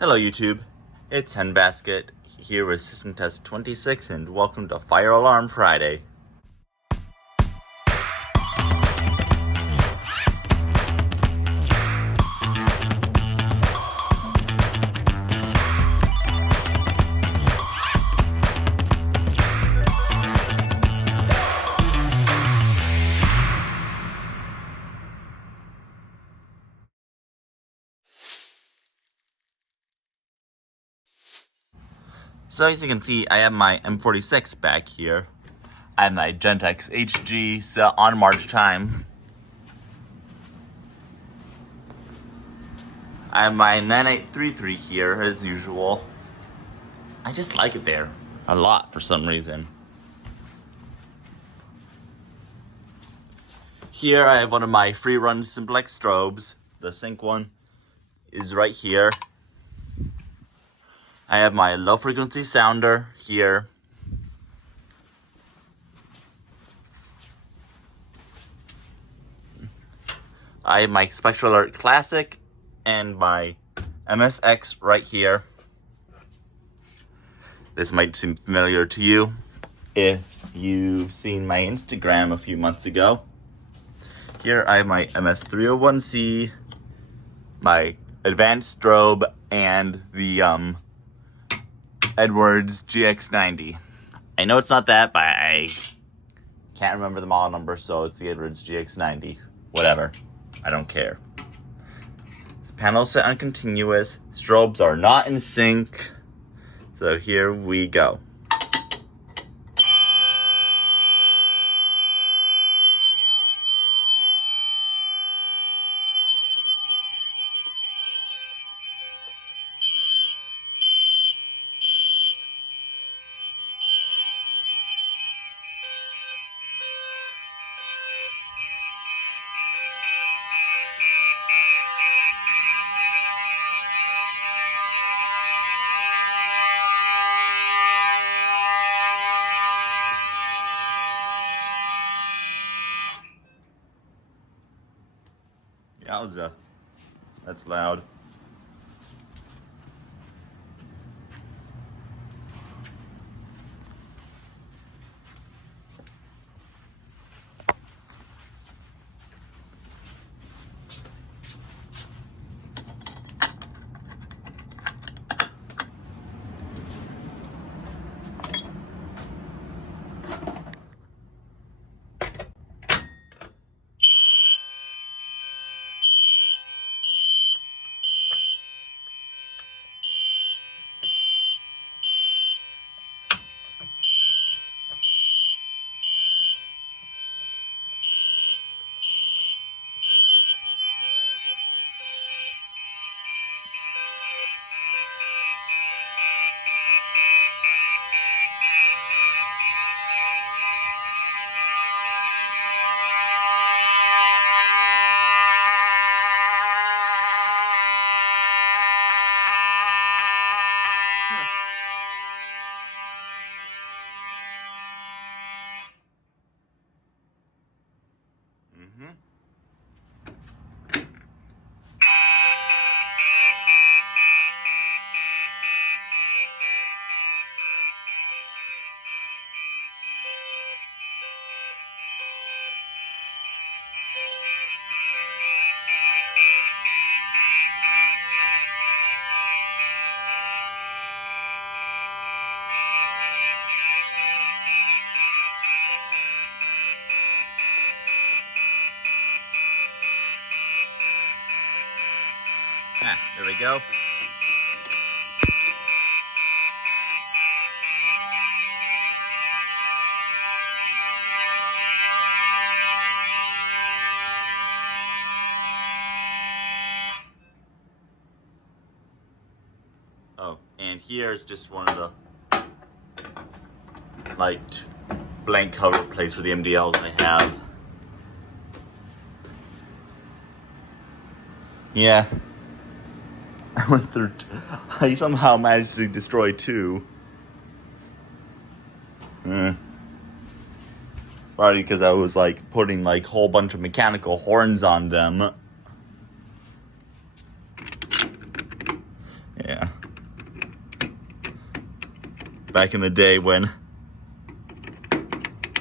Hello YouTube, it's Henbasket here with System Test 26 and welcome to Fire Alarm Friday. So as you can see, I have my M46 back here. I have my Gentex HG set on March time. I have my 9833 here as usual. I just like it there a lot for some reason. Here I have one of my free run Simplex strobes. The sync one is right here. I have my low frequency sounder here. I have my Spectral Alert Classic and my MSX right here. This might seem familiar to you if you've seen my Instagram a few months ago. Here I have my MS301C, my advanced strobe, and the Edwards GX90. I know it's not that, but I can't remember the model number, so it's the Edwards GX90. Whatever. I don't care. Panel set on continuous. Strobes are not in sync. So here we go. Yowza. That's loud. There we go. Oh, and here's just one of the blank cover plates for the MDLs I have. Yeah. I went through, I somehow managed to destroy two. Probably because I was putting a whole bunch of mechanical horns on them. Yeah. back in the day when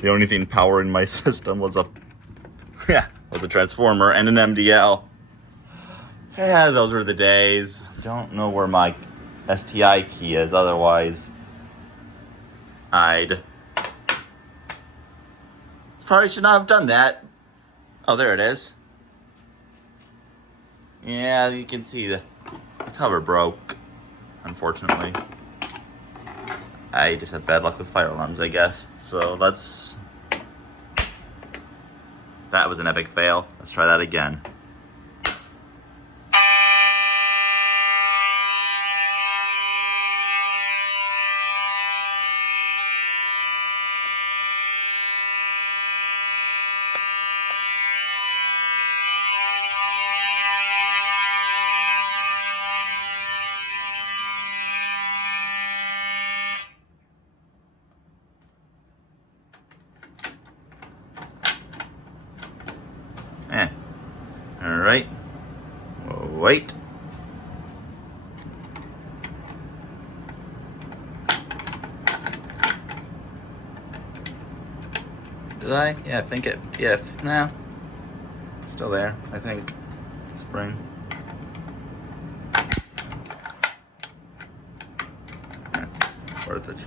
the only thing powering my system was a transformer and an MDL. Yeah, those were the days. Don't know where my STI key is, otherwise I'd probably should not have done that. Oh, there it is. Yeah, you can see the cover broke, unfortunately. I just have bad luck with fire alarms, I guess. So that was an epic fail. Let's try that again. Alright. Wait. Did I? Yeah, I think it. Yeah, no. It's still there, I think. Spring. Yeah, worth it.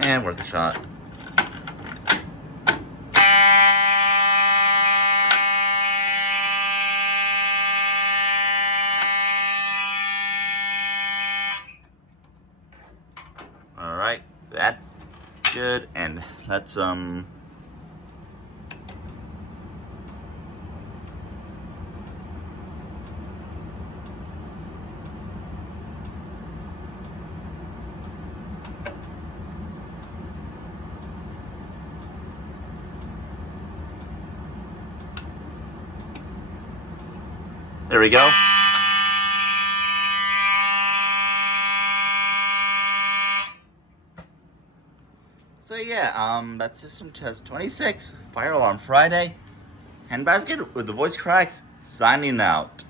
And worth a shot. Alright, that's good, and that's there we go. So yeah, that's system test 26, fire alarm Friday, handbasket with the voice cracks, signing out.